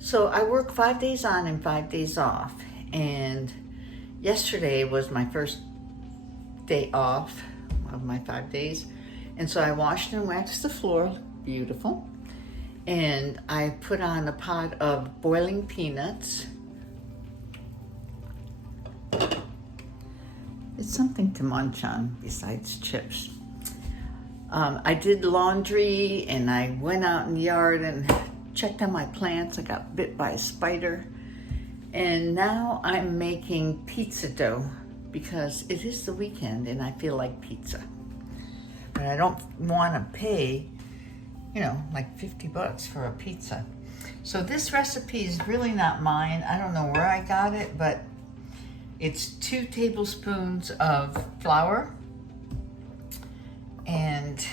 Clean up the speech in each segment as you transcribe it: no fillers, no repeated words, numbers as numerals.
So I work 5 days on and 5 days off, and yesterday was my first day off of my 5 days, and so I washed and waxed the floor, beautiful, and I put on a pot of boiling peanuts. It's something to munch on besides chips. I did laundry and I went out in the yard and checked on my plants. I got bit by a spider. And now I'm making pizza dough because it is the weekend and I feel like pizza. But I don't want to pay, like $50 for a pizza. So this recipe is really not mine. I don't know where I got it, but it's 2 tablespoons of flour and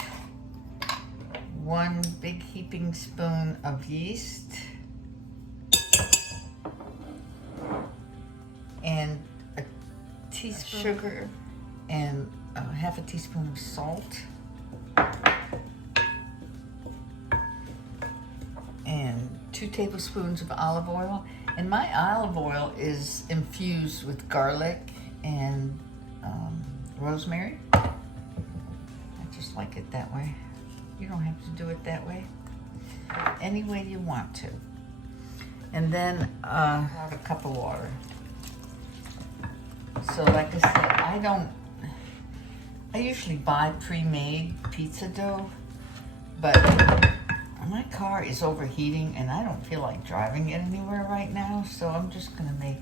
1 big heaping spoon of yeast and a teaspoon of sugar and half a teaspoon of salt and 2 tablespoons of olive oil. And my olive oil is infused with garlic and rosemary. I just like it that way. You don't have to do it that way. Any way you want to. And then have a cup of water. So like I said, I usually buy pre-made pizza dough, but my car is overheating and I don't feel like driving it anywhere right now, so I'm just gonna make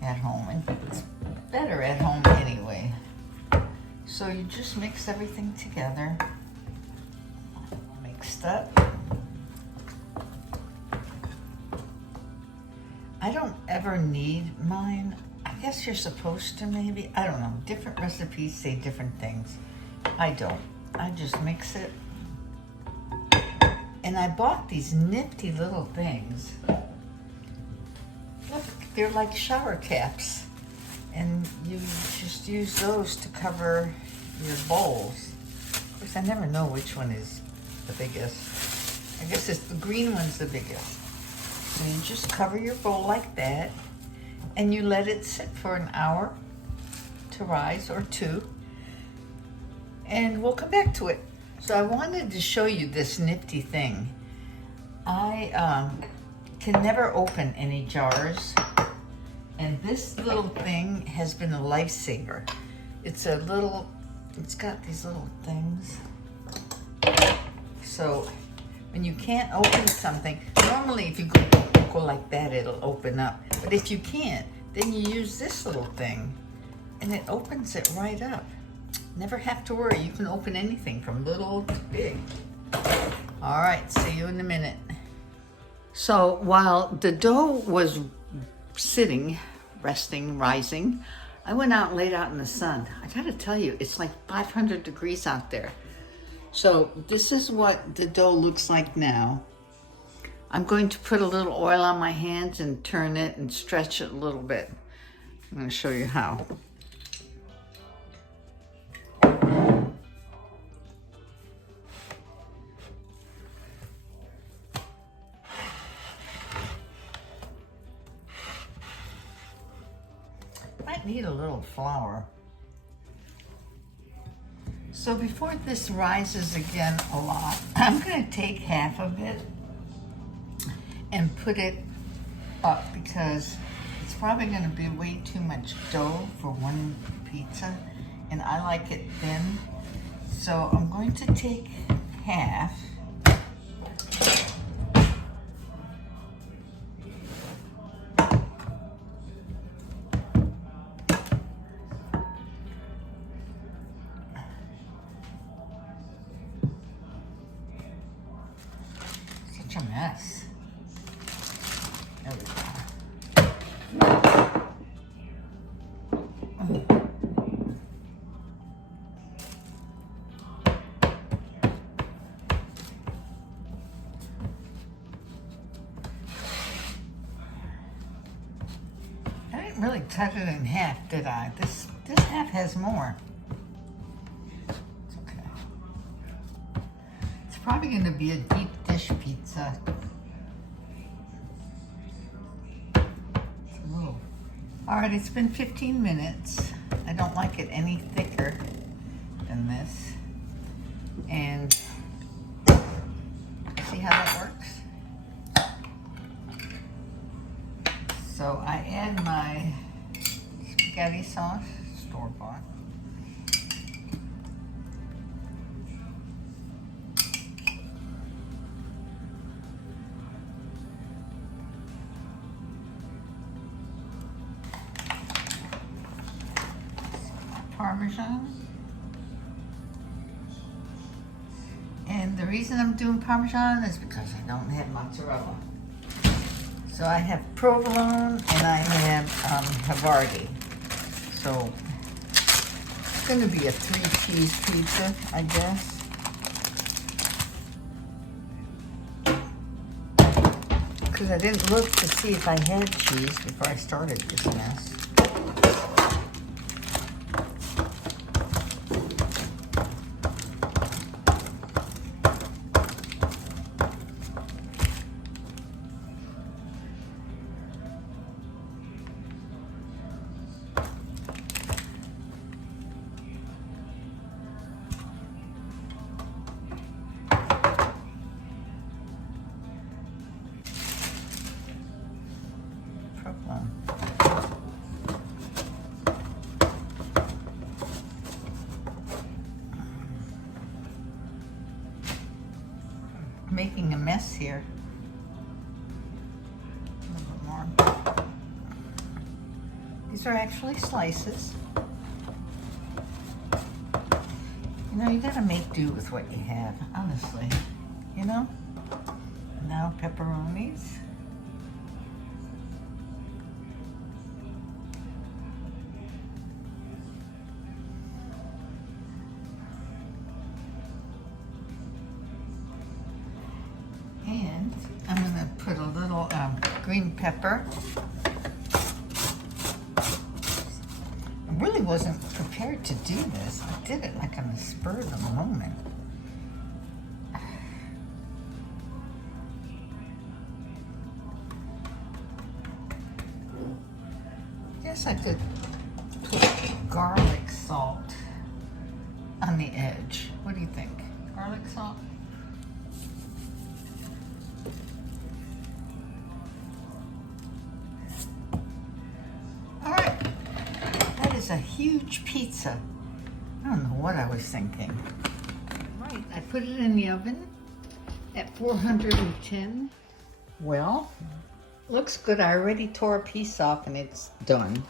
at home, and it's better at home anyway. So you just mix everything together, mixed up. I don't ever need mine. I guess you're supposed to, maybe. I don't know. Different recipes say different things. I don't. I just mix it. And I bought these nifty little things. Look, they're like shower caps. And you just use those to cover your bowls. Of course, I never know which one is the biggest. I guess it's the green one's the biggest. So you just cover your bowl like that, and you let it sit for an hour to rise, or 2. And we'll come back to it. So I wanted to show you this nifty thing. I can never open any jars, and this little thing has been a lifesaver. It's got these little things. So when you can't open something, normally if you go like that, it'll open up. But if you can't, then you use this little thing, and it opens it right up. Never have to worry. You can open anything from little to big. All right, see you in a minute. So while the dough was sitting, resting, rising, I went out and laid out in the sun. I gotta tell you, it's like 500 degrees out there. So this is what the dough looks like now. I'm going to put a little oil on my hands and turn it and stretch it a little bit. I'm gonna show you how. Might need a little flour. So before this rises again a lot, I'm going to take half of it and put it up because it's probably going to be way too much dough for one pizza, and I like it thin. So I'm going to take half. Such a mess. There we go. I didn't really cut it in half, did I? This half has more. It's okay. It's probably going to be a deep dish pizza. All right, it's been 15 minutes. I don't like it any thicker than this. And see how that works? So I add my spaghetti sauce, store-bought. Parmesan. And the reason I'm doing Parmesan is because I don't have mozzarella. So I have provolone and I have Havarti. So it's going to be a 3-cheese pizza, I guess. Because I didn't look to see if I had cheese before I started this mess. Making a mess here. A little bit more. These are actually slices. You know, you gotta make do with what you have, honestly. You know? Now pepperonis. And I'm gonna put a little green pepper. I really wasn't prepared to do this. I did it like on the spur of the moment. Guess I could put garlic salt on the edge. What do you think? Garlic salt? A huge pizza. I don't know what I was thinking. Right, I put it in the oven at 410. Well, looks good. I already tore a piece off and it's done.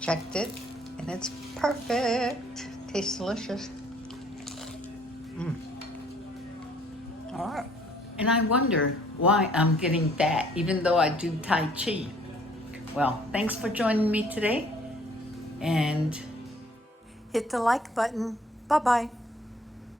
Checked it and it's perfect. Tastes delicious. All right. And I wonder why I'm getting fat, even though I do Tai Chi. Well, thanks for joining me today. And hit the like button. Bye-bye.